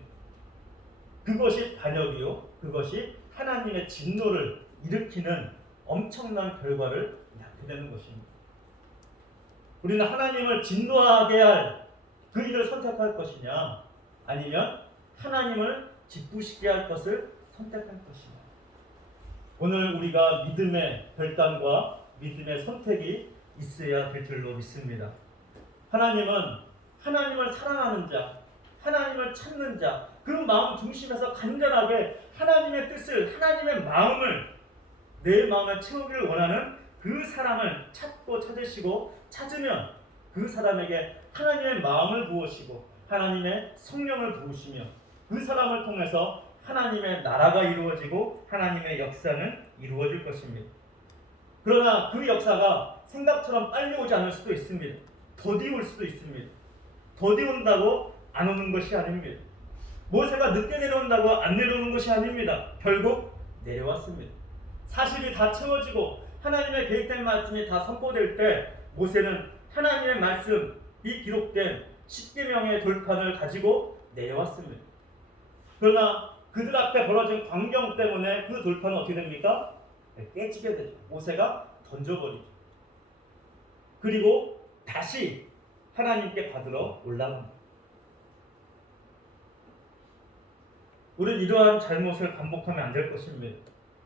그것이 반역이요, 그것이 하나님의 진노를 일으키는 엄청난 결과를 낳게 되는 것입니다. 우리는 하나님을 진노하게 할 그 일을 선택할 것이냐, 아니면 하나님을 기쁘시게 할 것을 선택할 것이냐. 오늘 우리가 믿음의 결단과 믿음의 선택이 있어야 될 줄로 믿습니다. 하나님은 하나님을 사랑하는 자, 하나님을 찾는 자, 그 마음 중심에서 간절하게 하나님의 뜻을, 하나님의 마음을 내 마음에 채우기를 원하는 그 사람을 찾고 찾으시고, 찾으면 그 사람에게 하나님의 마음을 부으시고 하나님의 성령을 부으시며 그 사람을 통해서 하나님의 나라가 이루어지고 하나님의 역사는 이루어질 것입니다. 그러나 그 역사가 생각처럼 빨리 오지 않을 수도 있습니다. 더디 올 수도 있습니다. 더디 온다고 안 오는 것이 아닙니다. 모세가 늦게 내려온다고 안 내려오는 것이 아닙니다. 결국 내려왔습니다. 사실이 다 채워지고 하나님의 계획된 말씀이 다 선포될 때 모세는 하나님의 말씀이 기록된 십계명의 돌판을 가지고 내려왔습니다. 그러나 그들 앞에 벌어진 광경 때문에 그 돌판은 어떻게 됩니까? 깨지게 되죠. 모세가 던져버리죠. 그리고 다시 하나님께 받으러 올라갑니다. 우리는 이러한 잘못을 반복하면 안 될 것입니다.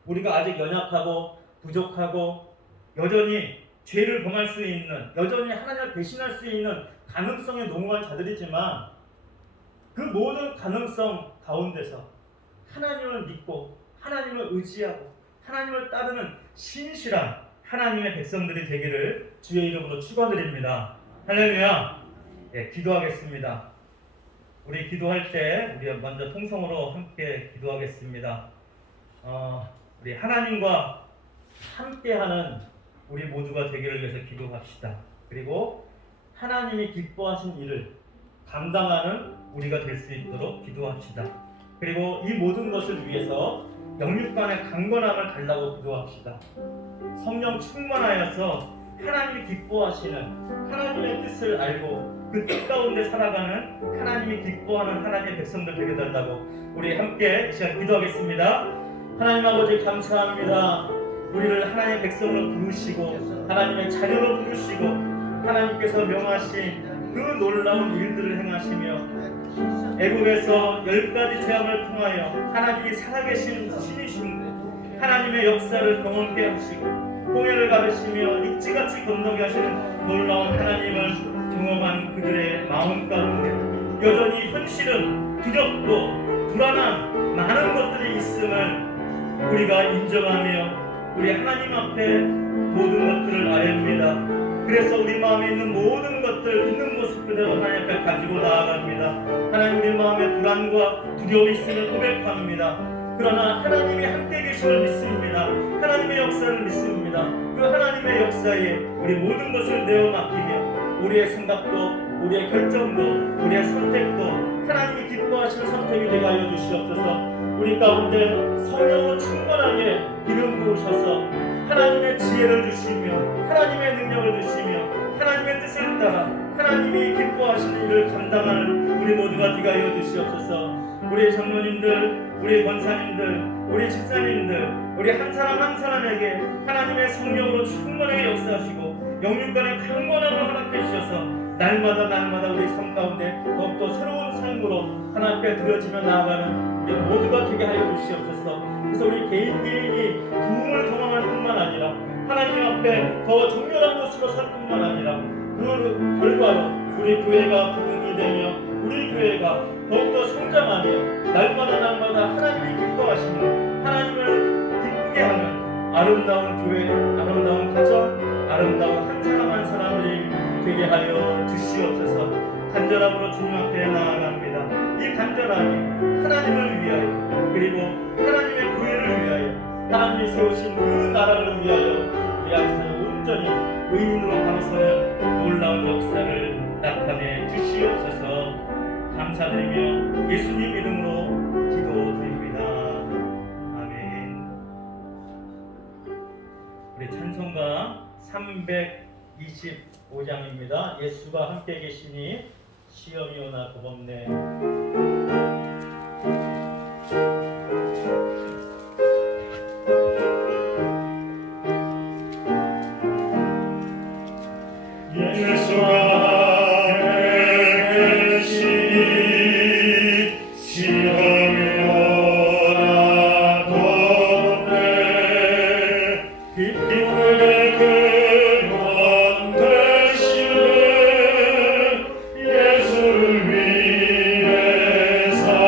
우리가 아직 연약하고 부족하고 여전히 죄를 범할 수 있는, 여전히 하나님을 배신할 수 있는 가능성에 농후한 자들이지만 그 모든 가능성 가운데서 하나님을 믿고 하나님을 의지하고 하나님을 따르는 신실한 하나님의 백성들이 되기를 주의 이름으로 축원드립니다. 할렐루야. 기도하겠습니다. 우리 기도할 때 우리 먼저 통성으로 함께 기도하겠습니다. 우리 하나님과 함께하는 우리 모두가 되기를 위해서 기도합시다. 그리고 하나님이 기뻐하신 일을 감당하는 우리가 될 수 있도록 기도합시다. 그리고 이 모든 것을 위해서 영육간의 강건함을 달라고 기도합시다. 성령 충만하여서 하나님이 기뻐하시는 하나님의 뜻을 알고 그 뜻 가운데 살아가는 하나님이 기뻐하는 하나님의 백성들 되게 된다고 우리 함께 이 시간 기도하겠습니다. 하나님 아버지 감사합니다. 우리를 하나님의 백성으로 부르시고 하나님의 자녀로 부르시고 하나님께서 명하신 그 놀라운 일들을 행하시며 애굽에서 10가지 재앙을 통하여 하나님이 살아계신 신이신 하나님의 역사를 경험케 하시고 홍해를 가르시며 육지같이 건너게 하시는 놀라운 하나님을 경험한 그들의 마음 가운데 여전히 현실은 두렵고 불안한 많은 것들이 있음을 우리가 인정하며 우리 하나님 앞에 모든 것들을 아뢰옵니다. 그래서 우리 마음에 있는 모든 것들 있는 모습 그대로 하나님 앞에 가지고 나아갑니다. 하나님 우리 마음에 불안과 두려움이 있음을 고백합니다. 그러나 하나님이 함께 계심을 믿습니다. 하나님의 역사를 믿습니다. 그 하나님의 역사에 우리 모든 것을 내어 맡기며 우리의 생각도 우리의 결정도 우리의 선택도 하나님이 기뻐하시는 선택이 되게 하여 주시옵소서. 우리 가운데 성령으로 충만하게 기름 부으셔서 하나님의 지혜를 주시며 하나님의 능력을 주시며 하나님의 뜻을 따라 하나님이 기뻐하시는 일을 감당하는 우리 모두가 되게 하여 주시옵소서. 우리 장로님들, 우리 권사님들, 우리 집사님들, 우리 한 사람 한 사람에게 하나님의 성령으로 충만하게 역사하시고 영육간의 강건함을 허락해 주셔서 날마다 우리 삶 가운데 더욱더 새로운 삶으로 하나님께 드려지며 나아가는 우리 모두가 되게 하여 주시옵소서. 그래서 우리 개인이 부흥을 경험할 뿐만 아니라 하나님 앞에 더 정결한 모습으로 살 뿐만 아니라 그 결과로 우리 교회가 부흥이 되며 우리 교회가 더욱더 성장하며 날마다 하나님이 기뻐하시는 하나님을 기쁘게 하는 아름다운 교회, 아름다운 가정, 아름다운 한 사람 한 사람들이 되게 하여 주시옵소서. 간절함으로 주님 앞에 나아갑니다. 이 간절함이 하나님을 위하여 그리고 하나님의 교회를 위하여 하나님이 세우신 그 나라를 위하여 우리 항상 온전히 의인으로 감서는 놀라운 역사를 나타내 주시옵소서. 감사드리며 예수님 이름으로 기도드립니다. 아멘. 우리 찬송가 325장입니다. 예수가 함께 계시니 시험이 오나 겁없네. 예수를 위해서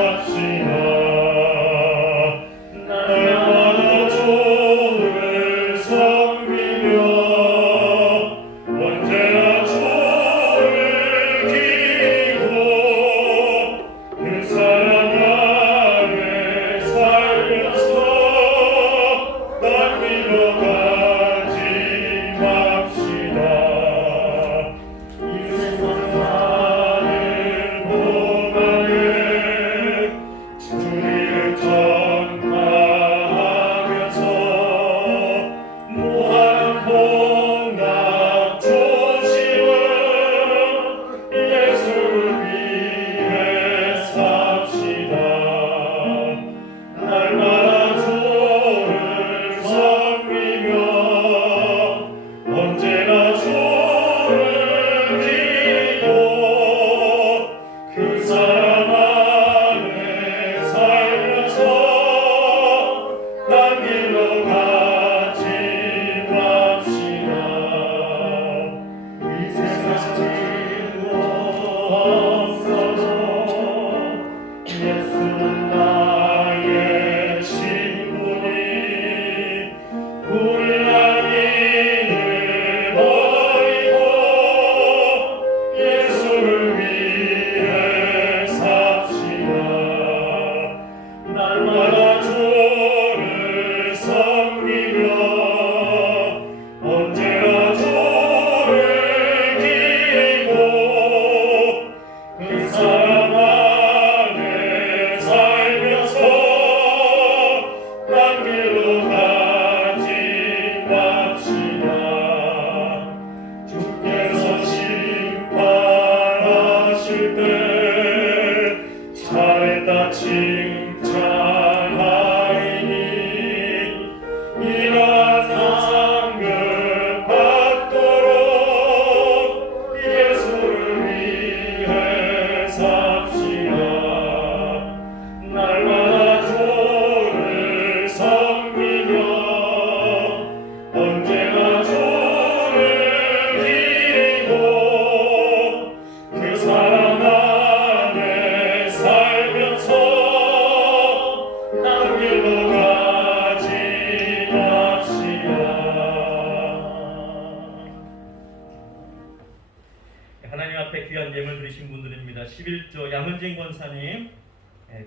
11조 양은진 권사님,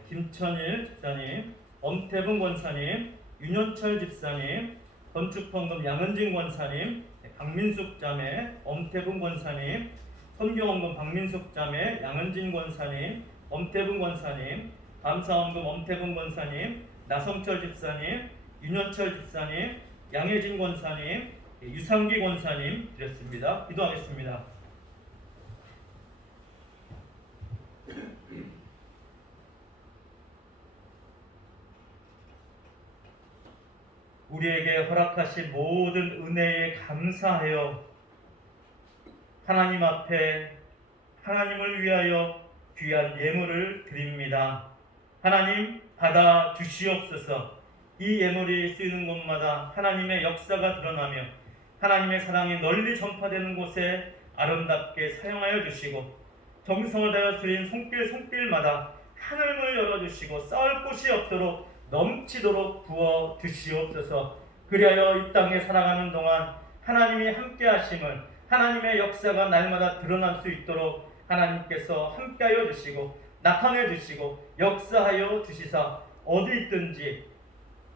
김천일 집사님, 엄태분 권사님, 윤현철 집사님, 건축헌금 양은진 권사님, 박민숙 자매, 엄태분 권사님, 선교헌금 박민숙 자매, 양은진 권사님, 엄태분 권사님, 감사헌금 엄태분 권사님, 나성철 집사님, 윤현철 집사님, 양혜진 권사님, 유상기 권사님 드렸습니다. 기도하겠습니다. 우리에게 허락하신 모든 은혜에 감사하여 하나님 앞에 하나님을 위하여 귀한 예물을 드립니다. 하나님 받아 주시옵소서. 이 예물이 쓰이는 곳마다 하나님의 역사가 드러나며 하나님의 사랑이 널리 전파되는 곳에 아름답게 사용하여 주시고 정성을 다하여 드린 손길마다 하늘문을 열어주시고 쌓을 곳이 없도록 넘치도록 부어 주시옵소서. 그리하여 이 땅에 살아가는 동안 하나님이 함께 하심을, 하나님의 역사가 날마다 드러날 수 있도록 하나님께서 함께하여 주시고 나타내 주시고 역사하여 주시사 어디 있든지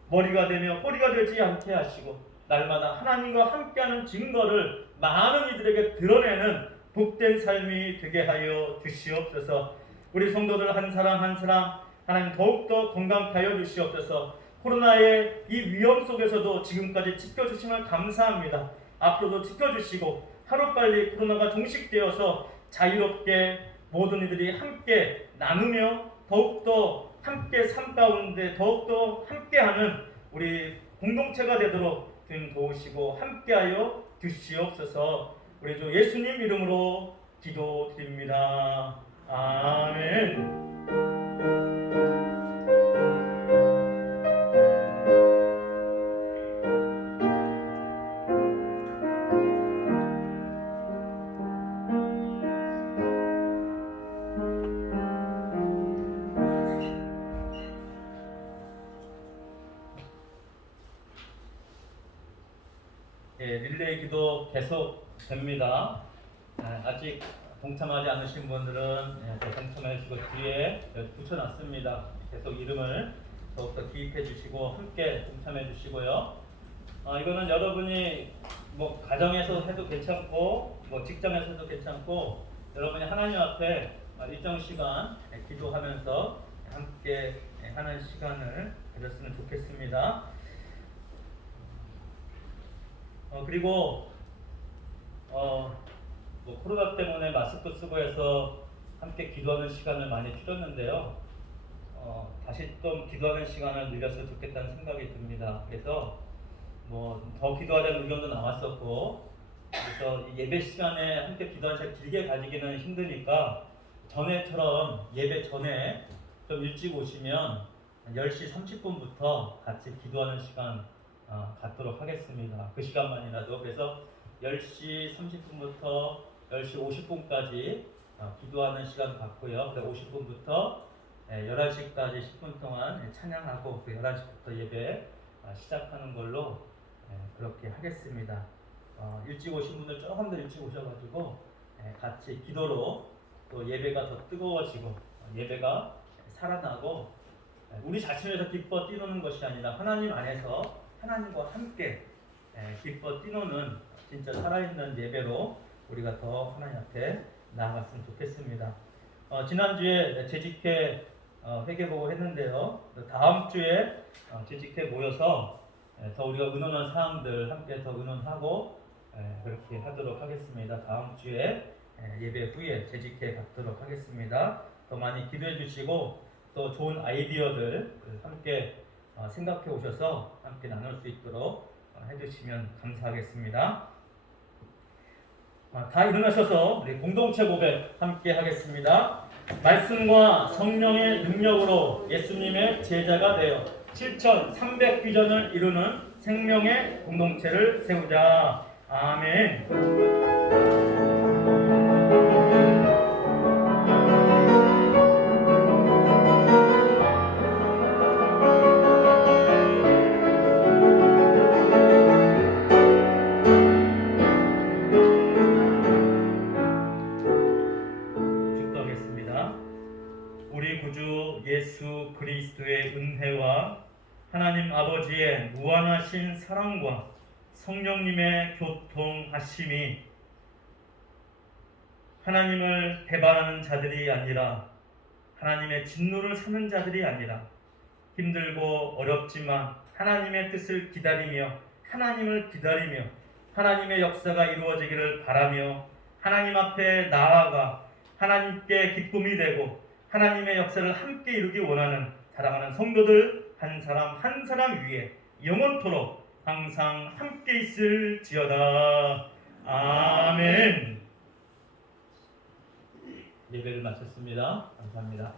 머리가 되며 꼬리가 되지 않게 하시고 날마다 하나님과 함께하는 증거를 많은 이들에게 드러내는 복된 삶이 되게 하여 주시옵소서. 우리 성도들 한 사람 한 사람 하나님 더욱더 건강케 하여 주시옵소서. 코로나의 이 위험 속에서도 지금까지 지켜주심을 감사합니다. 앞으로도 지켜주시고 하루빨리 코로나가 종식되어서 자유롭게 모든 이들이 함께 나누며 더욱더 함께 삶 가운데 더욱더 함께하는 우리 공동체가 되도록 주님 도우시고 함께하여 주시옵소서. 우리 주 예수님 이름으로 기도드립니다. 아멘. 릴레이 기도 계속 됩니다. 아직 동참하지 않으신 분들은 동참해 주시고 뒤에 붙여놨습니다. 계속 이름을 더욱더 기입해 주시고 함께 동참해 주시고요. 이거는 여러분이 뭐 가정에서 해도 괜찮고 뭐 직장에서 해도 괜찮고 여러분이 하나님 앞에 일정 시간 기도하면서 함께 하는 시간을 가졌으면 좋겠습니다. 그리고 뭐 코로나 때문에 마스크 쓰고 해서 함께 기도하는 시간을 많이 줄였는데요. 다시 좀 기도하는 시간을 늘렸으면 좋겠다는 생각이 듭니다. 그래서 뭐 더 기도하자는 의견도 나왔었고, 그래서 예배 시간에 함께 기도하는 시간 길게 가지기는 힘드니까 전에처럼 예배 전에 좀 일찍 오시면 10시 30분부터 같이 기도하는 시간 갖도록 하겠습니다. 그 시간만이라도. 그래서 10시 30분부터 10시 50분까지 기도하는 시간 갖고요. 그래서 50분부터 11시까지 10분 동안 찬양하고 그 11시부터 예배 시작하는 걸로 그렇게 하겠습니다. 일찍 오신 분들 조금 더 일찍 오셔가지고 같이 기도로 또 예배가 더 뜨거워지고 예배가 살아나고 우리 자신에서 기뻐 뛰노는 것이 아니라 하나님 안에서 하나님과 함께 기뻐 뛰노는 진짜 살아있는 예배로 우리가 더 하나님 앞에 나아갔으면 좋겠습니다. 지난주에 재직회 회개보고 했는데요. 다음 주에 재직회 모여서 더 우리가 의논한 사항들 함께 더 의논하고 그렇게 하도록 하겠습니다. 다음 주에 예배 후에 재직회 갖도록 하겠습니다. 더 많이 기도해 주시고 또 좋은 아이디어들 함께 생각해 오셔서 함께 나눌 수 있도록 해주시면 감사하겠습니다. 다 일어나셔서 우리 공동체 고백 함께 하겠습니다. 말씀과 성령의 능력으로 예수님의 제자가 되어 7,300비전을 이루는 생명의 공동체를 세우자. 아멘. 축도하겠습니다. 무한하신 사랑과 성령님의 교통하심이 하나님을 배반하는 자들이 아니라 하나님의 진노를 사는 자들이 아니라 힘들고 어렵지만 하나님의 뜻을 기다리며 하나님을 기다리며 하나님의 역사가 이루어지기를 바라며 하나님 앞에 나아가 하나님께 기쁨이 되고 하나님의 역사를 함께 이루기 원하는 사랑하는 성도들 한 사람 한 사람 위에 영원토록 항상 함께 있을지어다. 아멘. 예배를 마쳤습니다. 감사합니다.